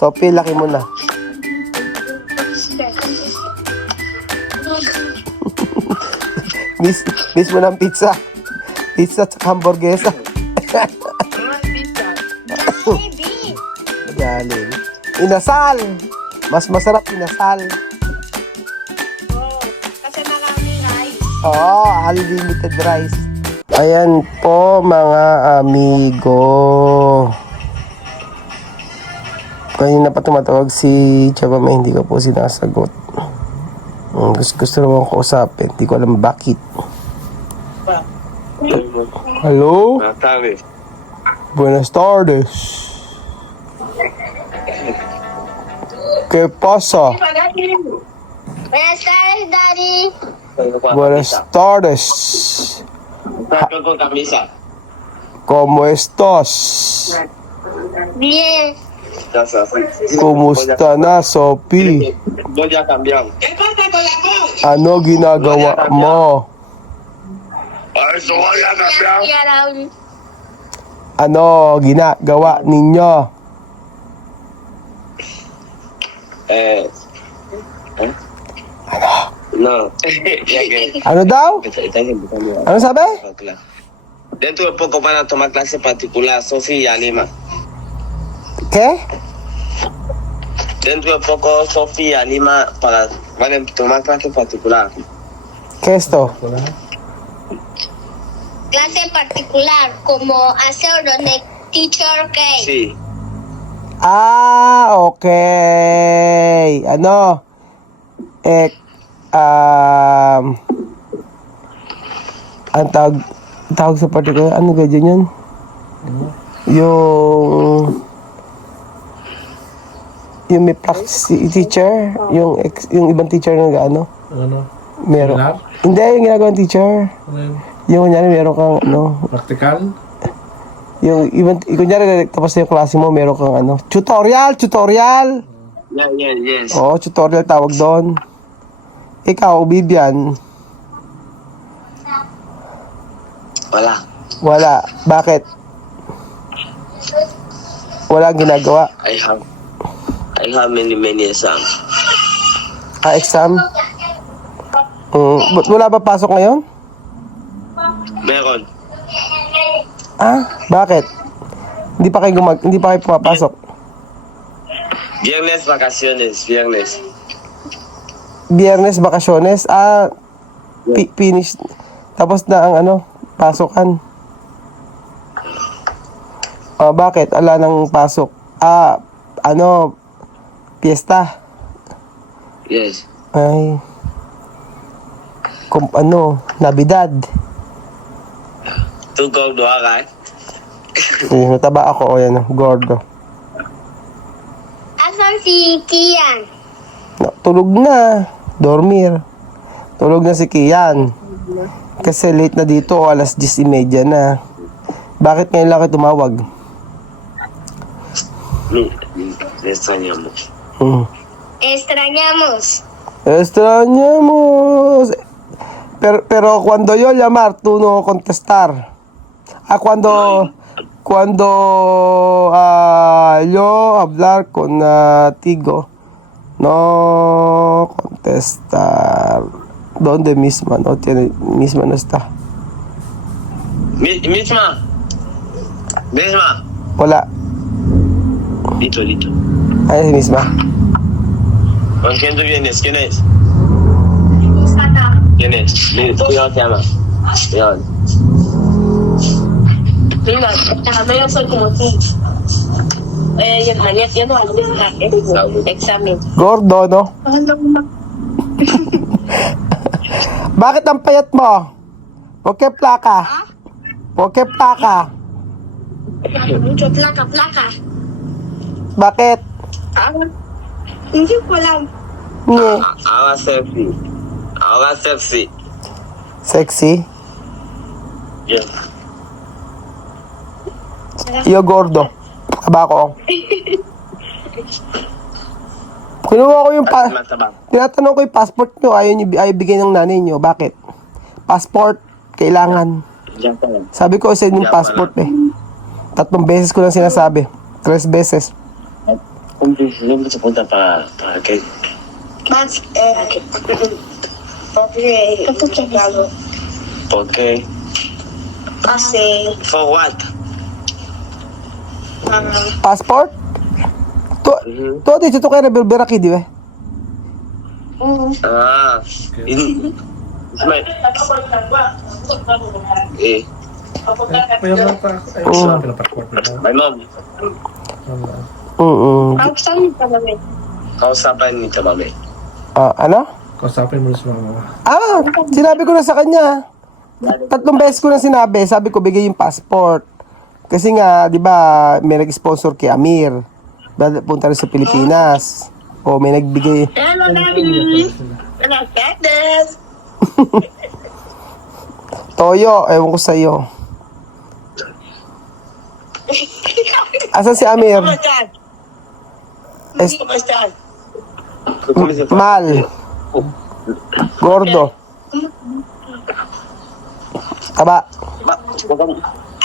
Sophie, laki mo na. Miss mo ng pizza. Pizza at hamburguesa. Galing. Inasal. Mas masarap inasal. Kasi maraming rice. Oo, unlimited rice. Ayan po mga amigo. Kanina pa tumatawag si Chava May, hindi ko po sinasagot. Gusto naman ko usapin, hindi ko alam bakit. Hello? Buenas tardes. Buenas tardes. ¿Qué pasa? Buenas tardes, Daddy. Buenas tardes. Saco con camisa. ¿Cómo estás? Bien. Ya se hace. Kumusta na, Sophie? Voy a cambiar. Ano ginagawa mo? A eso voy a cambiar. Y ahora Ano ginagawa ninyo? Eh. ¿Eh? No. Ya que. Ano daw? Están invitando Ano sabi? a clase. Dentro de poco van a tomar clase particular, Sofía y Alima. ¿Qué? Dentro de poco, Sofía y Alima van a tomar clase particular. ¿Qué es esto? clase particular, como hacer donde teacher que. Sí. Ah, okay. Ano? Ang tawag sa particular, ano ganyan yun? Yung may practice teacher, yung ibang teacher na ano? Ano? Meron. Seminar? Hindi, yung ginagawang teacher. Ano yun? Yung kunyari meron kang ano, Praktikal? yung kunyari tapos na yung klase mo, meron kang ano, tutorial. Yeah, yes. Oo, tutorial tawag doon. Ikaw, Bibian, Wala. Bakit? Wala ginagawa. I have many exams. Exam? Wala ba pasok ngayon? Meron. Bakit? Hindi pa kayo pumapasok. Viernes vacaciones, viernes. Biyernes, bakasyones. Finish. Tapos na ang ano, pasokan. Bakit? Ala nang pasok. Fiesta. Yes. Ay. Nabidad. Tu gordo agad. Mataba ako, yan, gordo. Asan si Kian? Tulog na. Dormir. Tulog na si Kian. Kasi late na dito, alas 10:30 na. Bakit ngayon lang kayo tumawag? Le extrañamos. Extrañamos. Pero cuando yo llamar, tú no contestar. Cuando yo hablar contigo, no contestar. ¿Dónde misma? Misma no está. Misma. Wala. Listo. Ay, si misma. ¿Con quién tú vienes? ¿Quién es? ¿Quién es? ¿Cómo se llama? León. Mira, yo soy como tú. Mañana tiene examen. Gordo, no? Bakit ang payat mo? ¿Por qué plaka? Mucho placa. Bakit? Hindi ko alam. Nye. Ahora sexy. Sexy? Yeah. Yo gordo. Taba ko. Kinuha ko yung tinatanong ko yung passport nyo. Ayaw bigay ng nanay nyo. Bakit? Passport. Kailangan. Sabi ko sa inyo yung passport eh. 3 beses ko lang sinasabi. 3 beses. Não se aponta para quê? Mas, porque, galo, Porque. kasi, For what? Passport? To, to dito to kay Rebel aqui, di ba? Ah. Mas. Eh. My mom. saan ka namin? Kausapan ni Tamame. Ano? Kausapin mo na si mama. Sinabi ko na sa kanya. 3 beses ko na sinabi. Sabi ko, bigay yung passport. Kasi nga, di ba, may nag-sponsor kay Amir. Punta rin sa Pilipinas. O may nagbigay. Hello, Daddy! Hello, Daddy! Toyo, ewan ko sa'yo. Asan si Amir? ¿Cómo estás? Es- ¿Cómo estás? Como se fala? Mal. Gordo. Taba.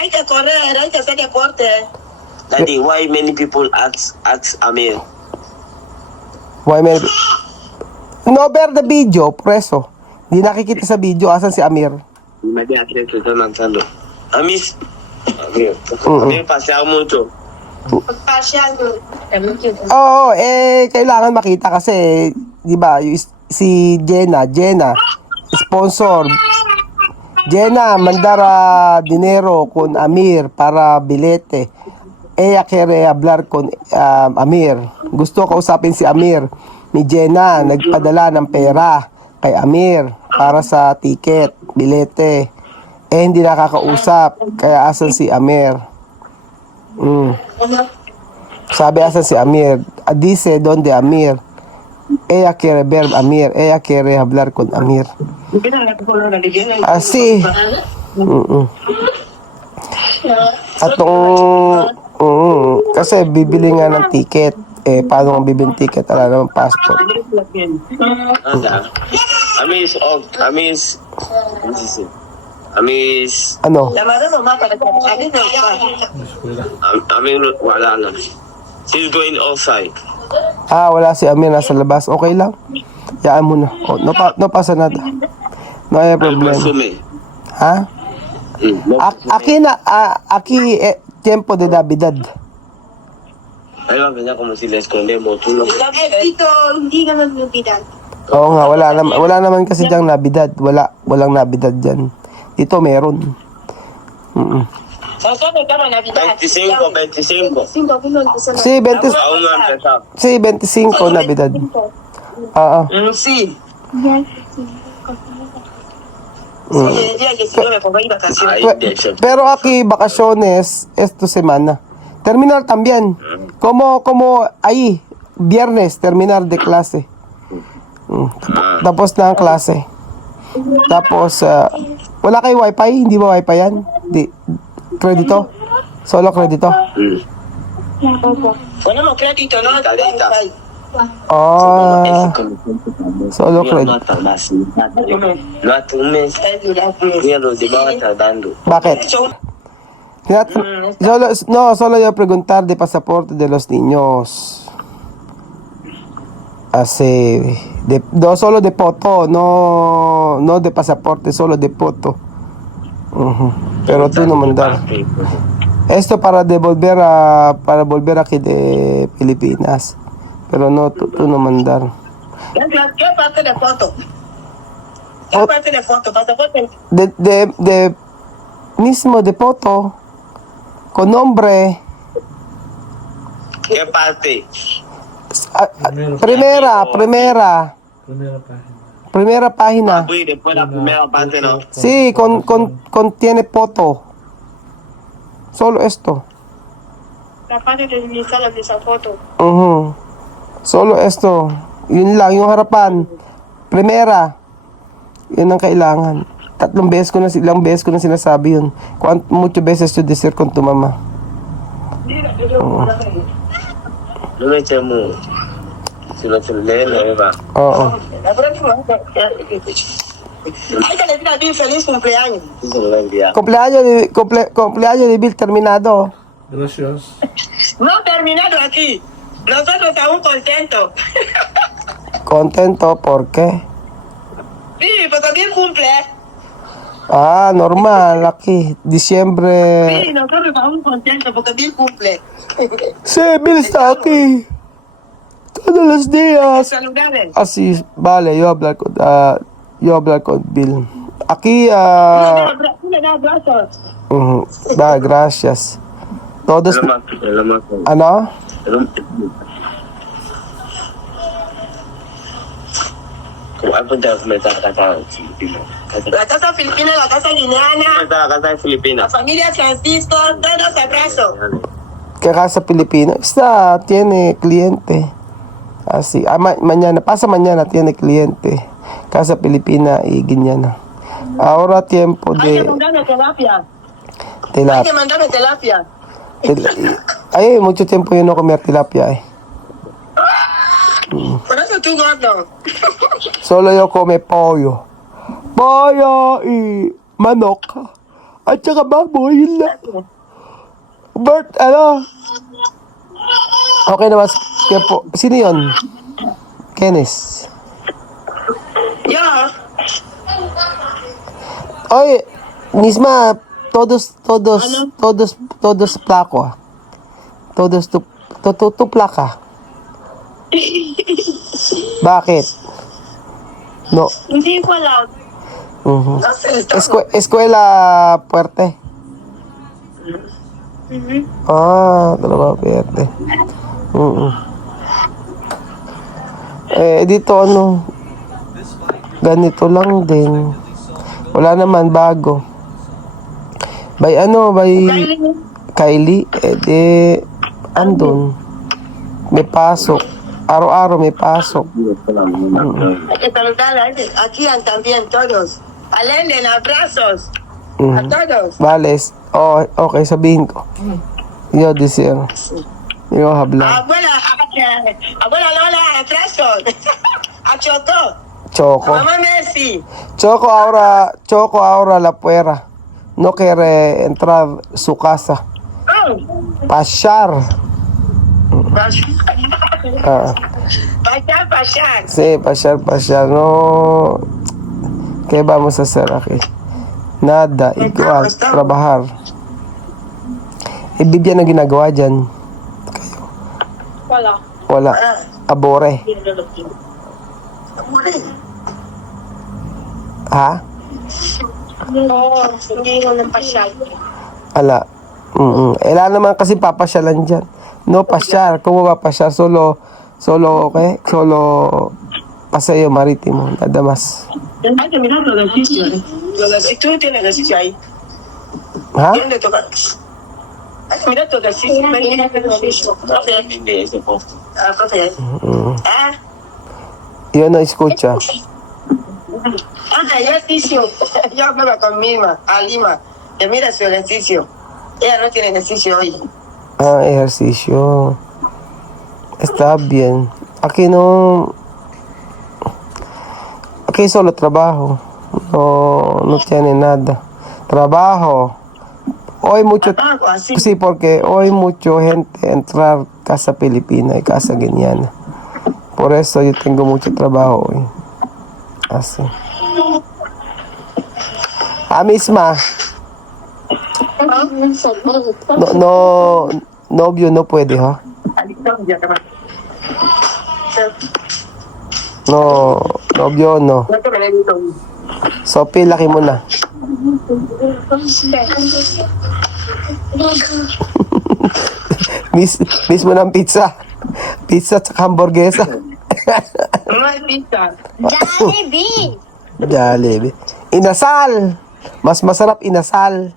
Hay que correr, hay que hacer deporte. Daddy, why many people ask Amir? Why may... Over the video, preso. Hindi nakikita sa video, asan si Amir? Imagine aquele que está lanzando. Amir passear muito. Paseando. Oo, kailangan makita kasi, di ba, si Jenna, sponsor. Jenna, mandara dinero con Amir para bilete. Ella quiere hablar con Amir. Gusto kausapin si Amir. Ni Jenna, nagpadala ng pera kay Amir para sa ticket, bilete. Hindi nakakausap, kaya asan si Amir? Sabi asan si Amir? Dice, donde Amir? Ella quiere ver Amir. Ella quiere hablar con Amir. Así. Kasi bibili nga ng ticket. Paano nga bibili ng ticket? Wala naman passport. Amir is off. Amir is Ano? Llamaré nomás para que salga. Amir wala na. She's going outside. Wala si Amir nasa labas. Okay lang. Yaan mo na. No pasa nada. No hay problema. Sume. Ha? Aquí tiempo de Navidad. Ahí va a venir como si le escondemos. Tú no. Tito, dígame mi vida. Oo nga, wala naman kasi diyang Navidad. Walang Navidad dyan. Dito meron. Nosotros estamos en Navidad. 25. 25 vino empezó Si 20, Aún no ha empezado. si 25 Navidad. Oo. Sí. Sí, el día 19 porque hay vacaciones. Ahí de hecho. Pero aquí vacaciones esta semana. Terminar también. Como ahí viernes terminar de clase. Tapos na ang klase. Tapos wala kay wifi, hindi ba wifi yan? Di kredito. Solo kredito. Ponemos crédito, ¿no? Solo credit. No hasta un mes. Mira, los demás van tardando. Bakit? Solo yo preguntar de pasaporte de los niños. Solo de foto, no de pasaporte, solo de foto. Pero tú no mandar. Esto para volver aquí de Pilipinas. Pero no, tú no mandar. ¿Qué parte de foto? ¿Qué parte de foto? ¿Pasaporte? De mismo de foto. Con nombre. ¿Qué parte? Primera página. Uy, después la primera parte no. Sí, contiene foto. Solo esto. La parte de mi sala de esa foto. Solo esto. Yun lang, yung harapan. Primera. Yun ang kailangan. Ilang beses ko na sinasabi yun. Mucho beses to decir con tu mama. No me echemos. Si no se lee, no me va. Oo. La próxima. Hay que le diga a Bill feliz cumpleaños. Eso se lo va a enviar. Cumpleaños de Bill terminado. Gracias. No terminado aquí. Nosotros estamos contentos. Contento, ¿por qué? Sí, porque bien cumple. Ah, normal, aquí, Sí, diciembre. nosotros estamos contentos porque bien cumple. Sí, Bill está aquí. Todos los días. Saludades. Así, vale, yo hablar con Bill. Aquí, Tú le das brazos. va, gracias. Todos, ano? Kung ano daw may sa kasa Filipino. La casa filipina, la casa guineana, Sa kasa la Filipina. familia Francisco, todos abrazos. Que casa Pilipino. Está, tiene cliente. Así, mañana, pasa mañana, tiene cliente. Casa Pilipina y Guineana. Ahora tiempo Hay que de mandarme tilapia. Hay tilapia. que mandarme tilapia. Hay mucho tiempo yo no comer tilapia, eh. Por eso estoy gordo. Solo yo come pollo. Pollo y manok. At saka baboy, yun lang. Bert, ano? Okay naman. Sino yun? Kenneth. Yo, Oye, misma, todos plako, ah. Todos tu plaka. Bakit? No. hindi ko alam. Mhm. No sé, Eskwela puerte. Dalawa puerte. Dito ano, ganito lang din. Wala naman bago. By Kylie, andun. May pasok. Araw-araw may pasok. Hay que saludar a ellos. Aquí también todos. Alenden, abrazos. A todos. Vales. Okay, sabihin ko. Yo, desir. Yo, habla. Abuela Lola, abrazos. A Choco. Choco. Mamá Messi. Choco ahora la puera. No quiere entrar su casa. Pasar. Pasar. Sí, pasar. No. ¿Qué vamos a hacer aquí? Nada. Igual. Trabajar. Ibibigyan ang ginagawa dyan. Wala. Abore. Ha? Oo, hindi ko nang pasyal. Ala. Wala naman kasi papasyalan dyan. No pasyal. Kung mapapasyal, solo, okay? Solo paseo marítimo. Nada más. Hay que mirar los del sitio. Los del sitio tienen el sitio ahí. Ha? ¿Dónde tocar? Hay que mirar todo el sitio. Profe. Ah, Yo no escucha. ejercicio. Yo hablaba con Mima, a Lima. Que mira su ejercicio. Ella no tiene ejercicio hoy. Ejercicio. Está bien. Aquí no. Aquí solo trabajo. No tiene nada. Trabajo. Hoy mucho. Algo así. Sí, porque hoy mucha gente entrar casa Filipina y casa guineana. Por eso yo tengo mucho trabajo hoy. Así. Misma. Novio no puede, ¿ha? No, novio no. So, pilaki mo na. Miss mo ng pizza. Pizza at hamburguesa. No hay pizza. Jollibee. Jollibee. Inasal. Mas masarap inasal.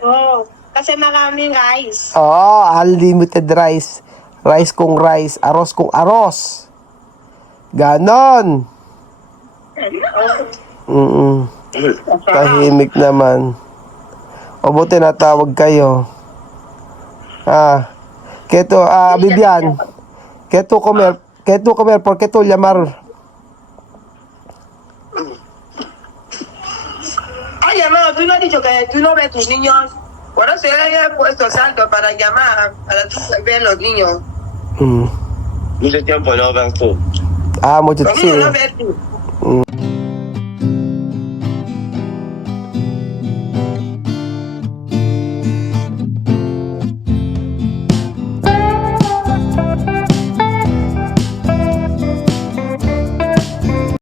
Oh, kasi maraming rice. Unlimited rice. Rice kung rice. Aros kung aros. Ganon. Tahimik naman. O buti natawag kayo. Keto, Bibian. Keto comer, ¿por qué tú llamar? Ay, amado, tú no has dicho que tú no ves tus niños. Por eso se había puesto saldo para llamar, para tú ver los niños. Mm. Mucho tiempo no ver tú. Ah, mucho Conmigo sí. no ves tú.